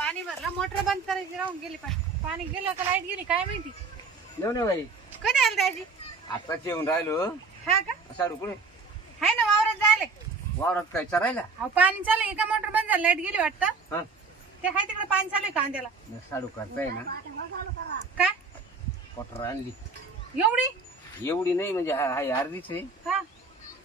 पाणी भरलं मोटर बंद करायची राहून गेली पण. पाणी गेलं का लाइट गेली काय माहिती? नेऊ ने बाई. कधी आलं दाजी? आताच येऊन राहिलो. हा का? साडू कुठे? हाय ना वावरात जायले. वावरात काय चरायला? अहो पाणी चालू आहे का मोटर बंद झाली लाइट गेली वाटतं. हा. ते हाय तिकडे पाणी चालू आहे कांद्याला साडू करताय ना. काय? पटर आणली. एवढी? एवढी नाही म्हणजे हा हाय अर्धीच आहे. हा.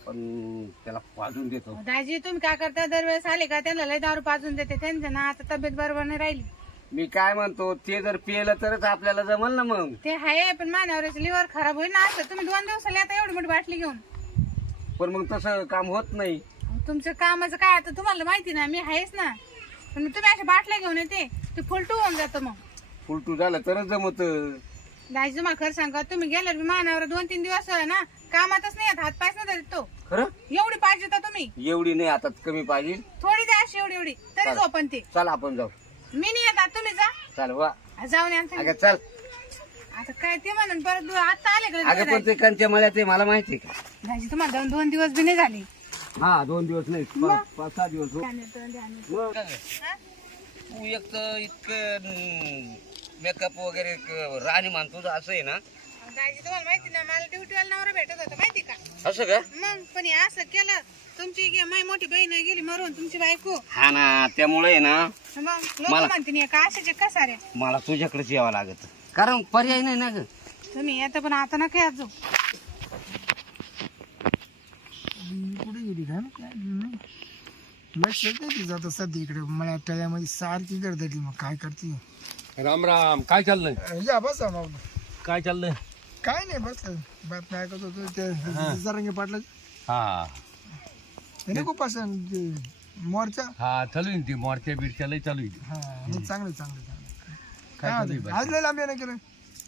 पण त्याला पाजून देतो. दाजी तुम्ही काय करता? दरवेळेस आले का? त्यांना लय दारू पाजून देते. त्यांचं ना आता तब्येत बरोबर नाही राहिली. मी काय म्हणतो ते जर पिलं तरच आपल्याला जमल ना मग. ते आहे पण मानावरच लिव्हर खराब होईल ना असं. तुम्ही दोन दिवसाला आता एवढी मोठी बाटली घेऊन. पण मग तसं काम होत नाही. अहो, तुमचं कामाचं काय आता तुम्हाला माहिती ना मी आहेच ना. पण तुम्ही अशा बाटल्या घेऊन येते ते फुलटू होऊन जातं मग. फुलटू झालं तरच जमत. दाजी तुम्हाला खरं सांगा तुम्ही गेल्यावर मानावर दोन तीन दिवस ना कामातच नाही येत हात पायच नाही धरीत तो. खरं? एवढी पाहिजे तर तुम्ही. एवढी नाही आता कमी पाहिजे. थोडी द्या अशी एवढी एवढी तरी चालेल. झोपन ते. चल आपण जाऊ. मी नाही येत आता तुम्ही जा. चाल वा. आ, जाऊन या ना अगं तुम्ही. चल. आता काय ते म्हणून परत दु- आता आले का अगं लगेच पण ते कंच्या मळ्यात आहे मला माहिती आहे का? दाजी तुम्हाला जाऊन दोन दिवस बी नाही झाले. हा दोन दिवस नाही पाच पाच सहा दिवस हो. ध्यान येतं, ध्यान येतं. मग? हा? तू एक तर इतकं मेकअप वगैरे क- राणी मानतो असं आहे ना? दाजी तुम्हाला माहिती ना मला ड्युटीवाला नवरा भेटत होता माहिती का? असं का? मग पण हे असं केलं तुमची गे- मोठी बहीण गेली मरून तुमची बायको. हा ना त्यामुळे आहे ना मग लोक मला- म्हणते का अशाचे का सारे मला तुझ्याकडेच यावं लागत. कारण पर्याय नाही ना ग. तुम्ही येतं पण आता नका जाऊ कुठे गेली का? लक्ष नाही तिचं आता सध्या इकडे मला टळ्यामध्ये सारखी करता मग काय करते? राम राम काय चाललंय? या बसा माऊल काय चाललंय? काय नाही बस. बातम्या ऐकत होतो. ते जरंगे पाटला हा. खूप असं ते मोर्चा. हा चालू आहे ना ती मोर्च्या बिरच्या लय चालू आहे. ती. हा चांगलं चांगलं चांगलं काय काय चालू आहे होतं? बाकी? आज लय लांब येणं केलं.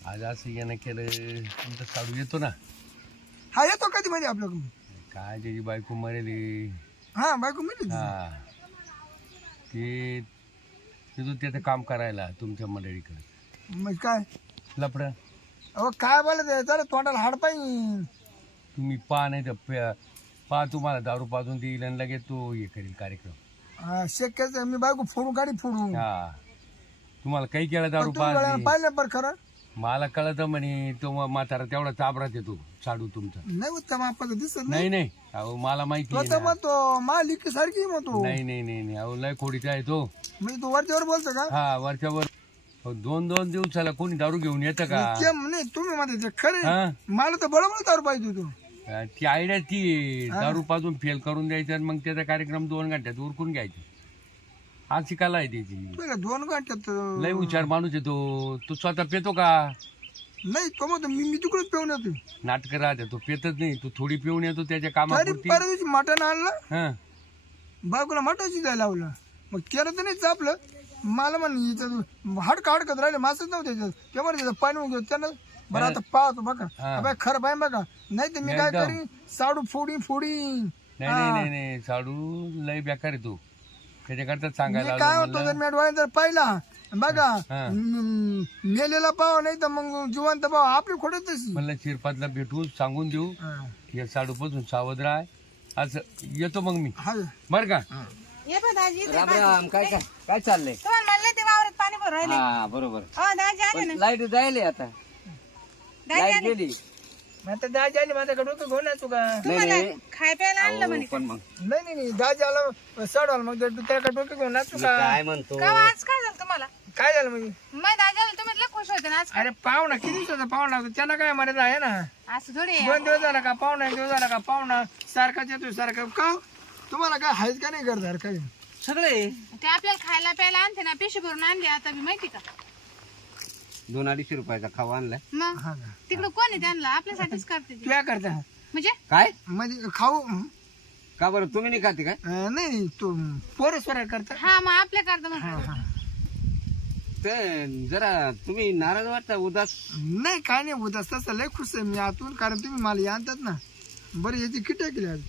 आज असं येणं केलं तुमचं साडू येतो ना? हा येतो कधी म्हणजे आपल्याकडून. काय त्याची बायको मरेली हा बायको मिळली हा. ते तिथून त्याचं काम करायला तुमच्या मंडळीकडे. मग काय? लपड अहो काय बोलत आहे? जरा तोंडाला हाड पाहिजे तुम्ही पहा नाही तर प्या- पहा तुम्हाला दारू पाजून देईल आणि लगेच तो हे करेल कार्यक्रम. शक्यच आहे. मी बायको फोडू गाडी फोडू हा. तुम्हाला काही केलं दारू तुम्ही पाहिलं बरं खरं? मला कळत म्हणे तो म्हातारा तेवढा चाबरात येतो साडू तुमचा. नाही उत्तम आपण दिसत नाही. नाही नाही. अहो मला माहिती तो आहे तर ना. म्हणतो मालिक सारखी म्हणतो. नाही नाही नाही नाही. अहो लय खोडीचा आहे तो. म्हणजे तू वरच्यावर बोलतो का? हा वरच्या वर अहो, दोन दोन दिवसाला कोणी दारू घेऊन येतं का? ते तुम्ही म्हणते खरे. हा? मला तर बरोबर दारू पाहिजे तू ती आयडिया ती. दारू पाजून फेल करून द्यायचं आणि मग त्याचा कार्यक्रम दोन घंट्यात उरकून घ्यायचा. हा शिकायला आहे त्याची. तुला दोन घंट्यात अं, लय हुशार माणूस आहे तो. तू स्वतः पेतो का? नाही तो म्हणतो मी मी तिकडेच पिऊन येतो. नाटक राहते तो पेतच नाही. तो थोडी पिऊन येतो त्याच्या तरी कामापुरती परवा दिवशी मटण आणलं. हा. बायकोला मटण द्यायला लावलं. मग केलं तर नाही चापलं. मला म्हण हिचं हाडकं हाडकत राहिले मासच नव्हते त्याच्यात ते म्हणत त्याचं पाणी उगवत त्यानं. बरं आता पाहतो बघा. अबे, खरं पाय बघा. नाही तर मी काय. करीन? साडू फोडी फोडी. नाही नाही नाही नाही. साडू लय बेकार आहे तो. त्याच्याकरता सांगायला मी काय होतो. जर मी डोळ्यात जर पाहिला बघा मेलेला पाव नाही तर मग जिवंत पाव आपली खोडत म्हणलं शिरपातला भेटू सांगून देऊ. या साडूपासून सावध राह. असं येतो मग मी. बर का? ये पण दाजी इथे राम राम काय काय काय चाललंय? तुम्हाला म्हणलं ते वावरात पाणी भरून राहिले. हा बरोबर. हो दाजी आले ना. लाइट जायले आता. दाजी लाइट आले. गेली. आता दाजी आली माझ्याकडे डोकं घेऊन तू का? तुम्हाला नाही. खाय प्यायला आणलं अहो, म्हणे पण मग नाही नाही नाही. दाजी आला सडवाल मग. तू त्याकडे डोकं घेऊन नाचू मी का? काय म्हणतो? का हो, आज काय झालं तुम्हाला? काय झालं मग? मग दाजी आले तुम्ही लय खुश होते ना आज अरे पाहुणा किती दिवसाचा पाहुणा होता? त्याला काय मर्यादा आहे ना? असं थोडी आहे. दोन दिवस झाला का पाहुणा एक दिवस झाला का पाहुणा? सारखाच येतोय सारखा. का तुम्हाला काय हायच का नाही करणार काय? सगळे? ते आपल्याला खायला प्यायला आणते ना पिशी भरून आणली आता बी माहिती का? दोन अडीचशे रुपयाचा खावा आणलाय. मग? हा का तिकडं कोण आहे त्यांना? आपल्यासाठीच करते ती. तू काय करता. म्हणजे? काय? म्हणजे खाऊ. अं, का बरं? तुम्ही नाही खाते काय? नाही तू पोरं स्वरा करता हा मग आपल्या करता मग हा. ते जरा तुम्ही नाराज वाटता उदास? नाही काय नाही उदास. तसं लय खुश आहे मी आतून कारण तुम्ही मला आणतात ना. बरं याची किट केली आज.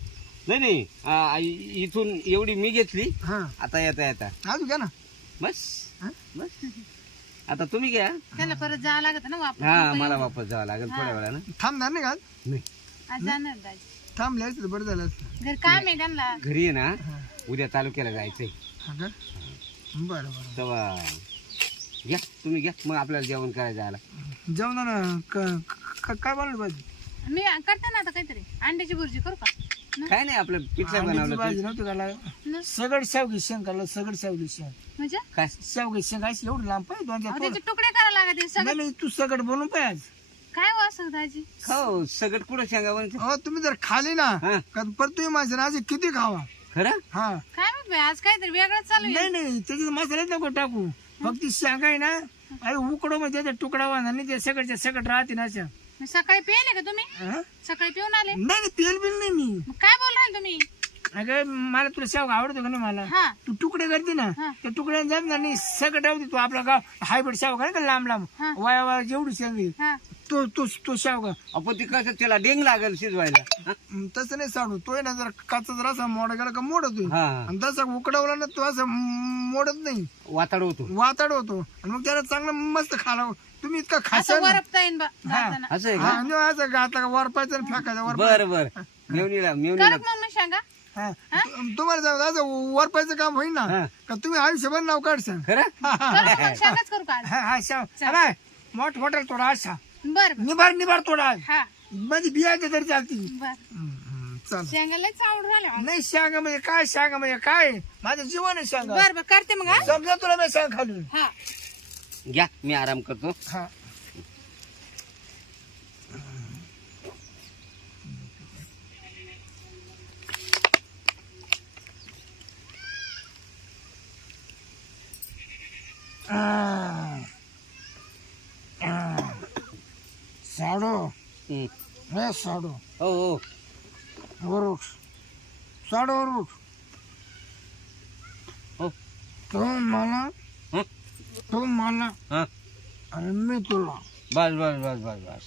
नाही नाही. आ, इ- इथून एवढी मी घेतली. हा. आता येता येता. अजून घ्या ना. बस. हा? बस. आता तुम्ही घ्या. त्याला परत जावं लागत ना वापस? हा मला वापस जावं लागेल थोड्या वेळानं. थांबणार नाही का आज? नाही. आज जाणार दाजी. थांबले असते तर बरं झालं असतं. घरी काम आहे त्यांना. घरी आहे ना? उद्या तालुक्याला जायचंय. हा का? बरं बरं. तेव्हा घ्या तुम्ही घ्या. मग आपल्याला जेवण करायचं आला जेवणाला क- क- काय बनवलं पाहिजे मी करते ना आता काहीतरी. अंड्याची भुर्जी करू का? काय नाही आपलं अंड्याची बनवलं. नव्हती न- सगड शेवगी शेंग काढलं सगड शेवगी शेंग. म्हणजे? काय? शेवगी शेंग अशी एवढं लांब पाहिजे दोन चार अहो, पोरं. त्याचे तुकडे करायला लागते सगळं. नाही तू सगड बनवून पाहिजे काय हो असं दाजी? हो सगळं कुठं सांगा बरं हो तुम्ही जर खाली ना हा. का परत तुम्ही माझ्या राजी किती खावा? खरं? हा. काय माहीत बाई, आज काहीतरी वेगळंच चालू आहे. नाही नाही त्याच्यात मसाल्यात नको टाकू. फक्त ती शेंग आहे ना अरे उकडो मग त्याचा तुकडा वाहणार नाही ते सगळच्या सगळं राहते ना अशा. मग सकाळी पिले का तुम्ही? हा? सकाळी पिऊन आले? नाही नाही तेल बिल नाही मी. मग काय बोल राहिले तुम्ही? अगं मला तुला शेवगा आवडतो का नाही मला? हा. तू तुकडे करते ना हा. त्या तुकड्या जात ना नाही सगळं ठेवते तू आपला गाव. हायब्रिड शेवगा नाही का लांब लांब? हा. वाया वाया जेवढी हा. तो तो तो शेवगा आपण ती कसं त्याला डेंग लागेल शिजवायला. हा? हं, तसं नाही साडू तो आहे ना जर काचा जर असा मोड गेला का मोडतो हा. आणि तसा उकडवला ना तो असं मोडत नाही. वाताड होतो. वाताड होतो. आणि मग त्याला चांगलं मस्त खाला तुम्ही इतका खासा असं वरपता येईन बा हा. जाताना. असं आहे हा, का असं घातला का वरपायचं आणि फेकायचं वर बर बर. मेवणीला मेवणीला. करत मग मी सांगा. हा. तु- तुम्हाला सांगतो असं वरपायचं काम होईल ना हा. का तुम्ही आयुष्यभर नाव काढसान खरं? करू का मग सांगाच करू का आज? हा हा शाव अरे मोठ मोठा थोडा असा बर. निभार निभार थोडा. हा. मध्ये बियाचे तरी चालती. बर. चल. नाही सांगा म्हणजे काय सांगा म्हणजे काय? माझं जीवन आहे सांगा बर बर करते मग हा. समजा तुला मी सांग खालून हा. घ्या मी आराम करतो. हा. आ. साडू हं. हे साडू हो हो. वरुठ साडू वरुठ हो. तू मला हं? तू मला हा. आणि मी तुला. बस बस बस बस बस.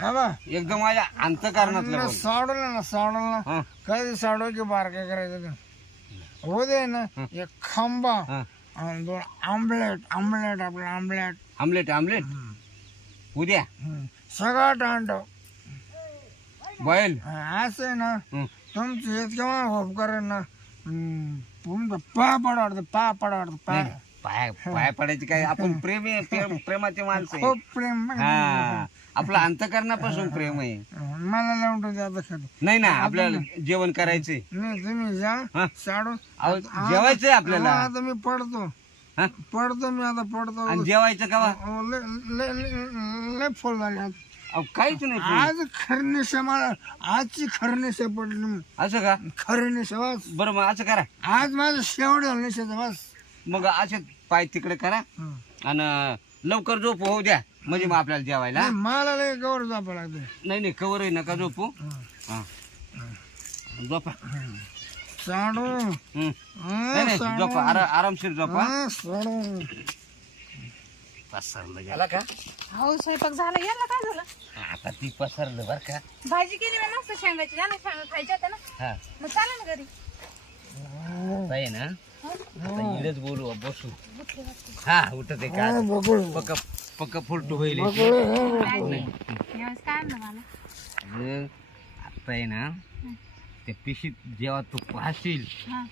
हा बा. एकदम माझ्या अंतकारणातलं बोल. साडूला ना साडूला हा. कधी साडू की बार काय करायचं? हो. दे ना एक खांबा हा. आणि दोन आमलेट आमलेट आपलं आमलेट आमलेट आमलेट उद्या? सगळं अंड बॉईल असं आहे ना हं. तुमचं इतकं होप करेन ना? हं, तुमचं पा पड वाटतं पा. पड वाटतं पा पाय पाय पडायची काय? आपण प्रेमी प्रेम प्रेमाचे माणसं आहे. खूप प्रेम हा. आपलं अंतकरणापासून प्रेम आहे. मला लावून खाली नाही ना आपल्याला जेवण करायचंय. नाही तुम्ही जा. हा. साडू अहो, जेवायचंय आपल्याला. हा, आता मी पडतो. हा? पडतो मी आता पडतो. आणि जेवायचं का वा? अहो, लय लय- लय- लय फुल झाले आज. अहो, काहीच नाही. आज खरनेश मला आजची खरनेश पडली असं का? खरनेश बस. बरं मग असं करा. आज माझं शेवट झालं नेशाचं बस. मग असे पाय तिकडे करा. हं. आणि लवकर झोप होऊ द्या. म्हणजे मग आपल्याला जेवायला. नाही, मला लय गौर जावं लागतं नाही नाही कवर आहे नका झोपू. हा. झोपा. साडू. हं. हं, नाही नाही. झोपा आरा- आरामशीर झोपा. हं, साडू. पसरलं गेला. का? हो स्वयंपाक झाला याला काय झालं आता ती पसरलं बर का. भाजी केली मी मस्त शेंगाची. जाणं शेंगा खायच्या होत्या ना? हा. मग चालेल ना घरी. आहे ना? आता इकडेच बोलू बसू. हा उठत आहे का? बघू. पक्क पक्क फुलटू होईल हं. काय मला आता आहे ना. त्या पिशीत जेव्हा तू पाहशील हा.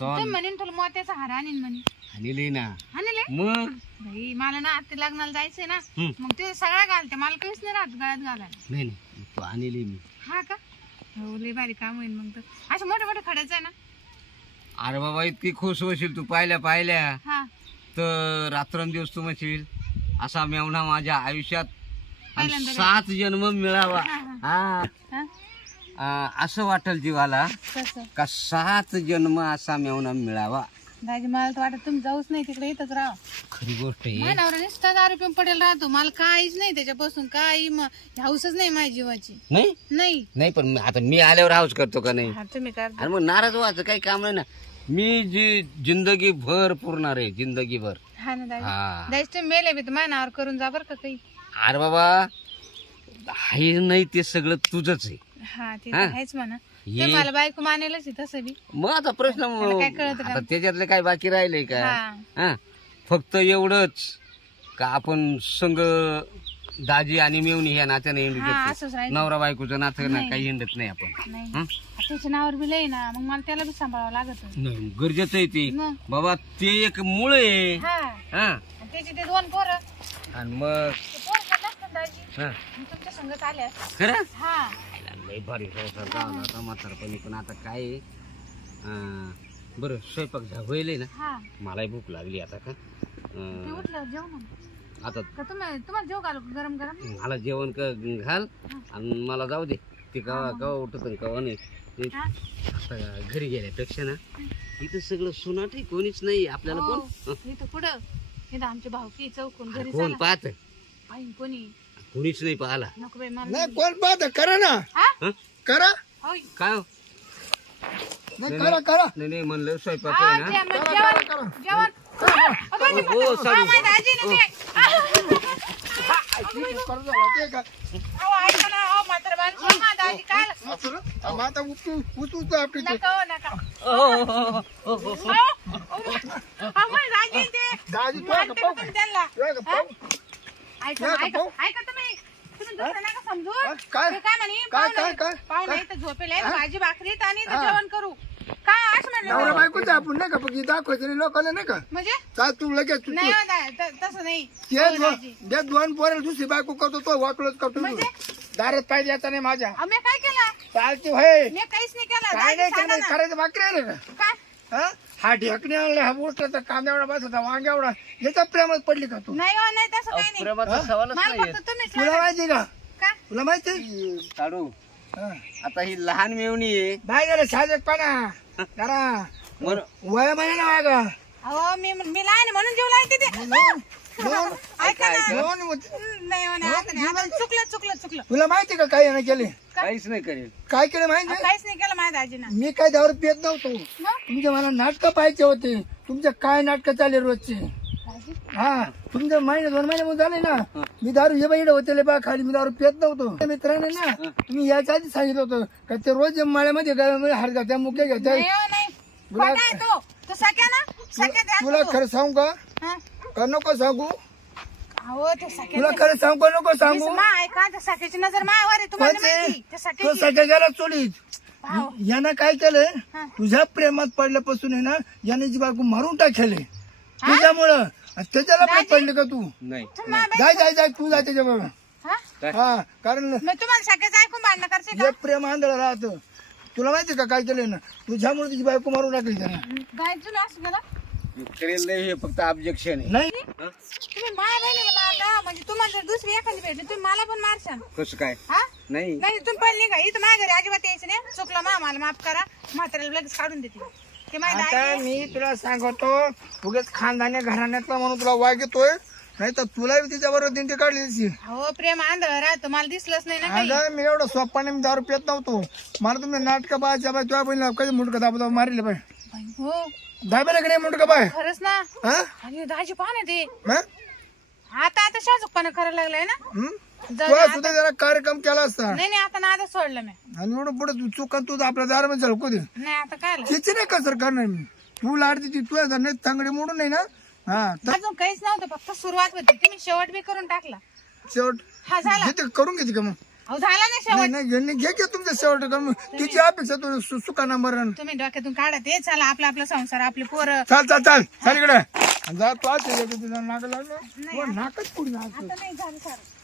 तो ते म्हणेन तुला मोत्याचा हार आणीन म्हणे आणले ना. आणले मग? भाई मला ना आता लग्नाला जायचंय ना. मग ते सगळं घालते मला काहीच नाही राहत गळ्यात घालायला. नाही नाही तू आणले मी. हा का? हो लय भारी काम होईल मग तर. असे मोठे मोठे खड्याच आहे ना. अरे बाबा इतकी खुश होशील तू पाहिल्या पाहिल्या. हा. तर रात्रंदिवस तू म्हणशील असा मेवणा माझ्या आयुष्यात आणि पहिल्यांदा सात जन्म मिळावा. हा. आ, असं वाटल जीवाला कसं? का सात जन्म असा मेवणा मिळावा. दाजी मला तर वाटत तुम्ही जाऊच नाही तिकडे इथंच राहा. खरी गोष्ट आहे. माझ्या नवरा नुसता दारू पिऊन पडेल राहतो. मला काहीच नाही त्याच्यापासून काही हाऊसच नाही माझ्या जीवाची. नाही? नाही. नाही पण आता मी आल्यावर हाऊस करतो का नाही? हा तुम्ही कर. अरे मग नाराज व्हायचं काही काम नाही ना. मी जी जिंदगी भर पुरणार आहे जिंदगी भर हा ना दाजी. हा. दाजी तुम्ही मेले बी तर माझ्या नावावर करून जा बरं का काही. अरे बाबा आहे नाही ते सगळं तुझंच आहे. हा ते हा. तर आहेच म्हणा. ये. ते मला बायको मानेलच आहे तसं बी. मग आता प्रश्न त्याला काय कळतं का? आता त्याच्यातलं काय बाकी राहिलंय का? हा. हा. फक्त एवढंच का आपण संघ दाजी आणि मेवणी ह्या नात्याने हिंडू हा शकतो असंच राहील. नवरा बायकोचं नातं ना काही हिंडत नाही आपण. नाही. हं? त्याच्या नावावर बी लय ना मग मला त्याला बी सांभाळावं लागत नाही, गरजेचं आहे ते. मग? बाबा ते एक मूळ आहे. हा. हा. आणि त्याचे ते दोन पोरं. आणि मग? ते पोरं खात नसतात दाजी. हा. मी तुमच्या संगत आले असते. खरं? हा. लय भारी संसार झाला आता म्हातारपणी. पण आता काय आहे? अं, बरं स्वयंपाक झा- होईल ना? हा. मलाही भूक लागली आता का? ते अं, उठलं जेव ना आता का तुम्ही तुम्हाला जेव घालू का गरम गरम? मला जेवण क घाल आणि मला जाऊ दे. ते कवा कवा उठत आणि कवा नाही. ते हा. आता घरी गेल्यापेक्षा ना इथं सगळं सुनाट कोणीच नाही आपल्याला हो. कोण? इथं पुढं इथं आमचे भाऊकी चौकून घरी कोण पाहत? कोणी? कोणीच नाही पाहला. नको बाई मला नाही कोण पाहत करा ना. हा? हं? करा. होय. काय हो? नाही करा करा. नाही नाही म्हणलं स्वयंपाक हा, आहे ना. जे- मग जेवण जेवण अ, बाजी, हो हा, सॉरी माझी आजी ना ते. कर्ज होते का अहो, ऐका ना, अहो, म्हातारं माणसं, माझी आजी काय असं ना मग आता उचू उचू आपली ते. नका हो, नका. अहो, अहो, ते. दाजी तू मारते का का पाहू तुम्ही त्यांना? तू का पाहू? ऐका नका ऐका पाहू. ऐका तुम्ही तुम्ही दुसरं नका समजू हा? काय? ते काय म्हणे काय, पाहुणे- काय, काय? पाहुणे काय? इथं झोपेल आहे, भाजी भाकरीत आणि इथं जेवण करू काय असं नवरा म्हणलं बायकोच आपण नाही का फक्त दाखवायचं नाही लोकांना नाही का म्हणजे चाल तू लगेच तू नाही हो, दा- त- तसं नाही हो, दो- दाजी. ते दोन पोरं दुसरी बायको करतो तो वाकलोच करतो तू. म्हणजे? दारात पाहिजे याचा नाही माझ्या अहो, मी काय केलं चालते होय मी काहीच नाही केलं काय दाजी, नाही सांगा केलं ना. करायचं बाकी राहिलं का काय हा? हा ढेकणे आणला हा बोटला कांदा एवढा बस होता वांग्या एवढा. याच्या प्रेमात पडली का तू? नाही हो नाही तसं काही नाही. प्रेमाचा सवालच मला नाही फक्त तुम्हीच तुला माहिती का? काय तुला माहिती? काढू हा. आता ही लहान मेवणी आहे. बाय गेलं शाजक पाना. जरा बरं. वया महिना वागा अहो मी मी लहान आहे म्हणून जीव लावते ते. ऐका ना नाही हो, नाही आता नाही आता चुकलं चुकलं चुकलं. तुला माहिती का काय यानं केले? काहीच नाही करेल. काय केलं अहो, माहिती काहीच नाही केलं माझ्या दाजीनं. मी काय त्यावर पेत नव्हतो. मग? तुमचे मला नाटक पाहायचे होते. तुमचे काय नाटक चालले रोजचे? दाजी, हा तुमचे महिने दोन महिने झाले ना. मी दारू हे बाईड होते बा खाली मी दारू पेत नव्हतो. मित्राने ना तुम्ही याच्या आधी सांगितलं होतं का ते रोज माळ्यामध्ये गळ्यामध्ये हार घात्या मुके घ्यायच्या नाही हो, नाही. खोटा आहे तो. तो सख्या ना? सख्या द्या तुला. खरं सांगू का? हा. का नको सांगू? अहो ते सख्या तुला खरं सांगू का नको सांगू? मा ऐका त्या सख्याची नजर मायावर आहे तुम्हाला माहिती त्या तो सख्याची सगळ्या गेला चोलीत. पाहो. यानं काय केलंय हा. तुझ्या प्रेमात पडल्यापासून आहे ना याने जी बायको मारून टाकले. तुझ्यामुळं. आणि त्याच्याला पण पडले का तू? नाही. जाय जाय जाय तू जाय त्याच्याबरोबर. हा? हा कारण मग तुम्हाला सख्याचं ऐकून भांडणं करते का? प्रेम आंधळ राहत. तुला माहिती का काय केलं ना? तुझ्यामुळे तुझी बायको मारून टाकली त्यानं. असं गेलं करेल नाही हे फक्त ऑब्जेक्शन आहे. नाही. तुम्ही माया बहिणीला म्हणजे तुम्हाला जर दुसरी एखादी भेटली तुम्ही मला पण मारशाल कसं काय? हा? नाही. नाही तुम्ही पहिले का इथं माझ्या घरी अजिबात यायचं नाही. चुकलं मा मला माफ करा. म्हाताऱ्याला लगेच काढून देते. ते माझ्या आता मी तुला सांगतो उगेच खानदानी घराण्यातला म्हणून तुला वागतोय नाही तर तुला तिच्याबरोबर दिंडी काढली दिसली. हो प्रेम आंधळ राहतो. मला दिसलंच नाही ना काही. आता मी एवढं सोप्पाने मी दारू पेत नव्हतो. मला तुम्ही नाटक बाय तुझ्या बहिणीला कधी मुंडक दाबा दाबा मारले बाय हो. दाबेला की नाही मुंडक बाय? खरंच ना? हा? आणि दाजी पाहा ना ते. हा? आता आता शाजूकपणा करायला लागलाय ना? हं? जाऊ तुला दे, सुद्धा जरा कार्यक्रम केला असता. नाही नाही आता नादा सोडलं मी. आणि एवढं पुढे तू चुका तू आपल्या दारामध्ये झळकू दे नाही आता काय? तिची नाही कसर करणार मी? तू लाडती ती तुझ्या नाही तांगडी मोडून नाही ना? हा तर अजून काहीच नव्हतं फक्त सुरुवात होती. तुम्ही शेवट बी करून टाकला. शेवट? हा झाला. करून घेते का मग? अहो झाला ना शेवट. नाही नाही घे- घे घे तुमच्या शेवट. करून तिची अपेक्षा तू सु- सुखाना मरण. तुम्ही डोक्यातून काढा ते चला आपला आपला संसार आपली पोरं. चाल चाल चाल. चाल इकडे. जा तू आज नाक लागलं नाकच पुढे आता नाही झालं सारं.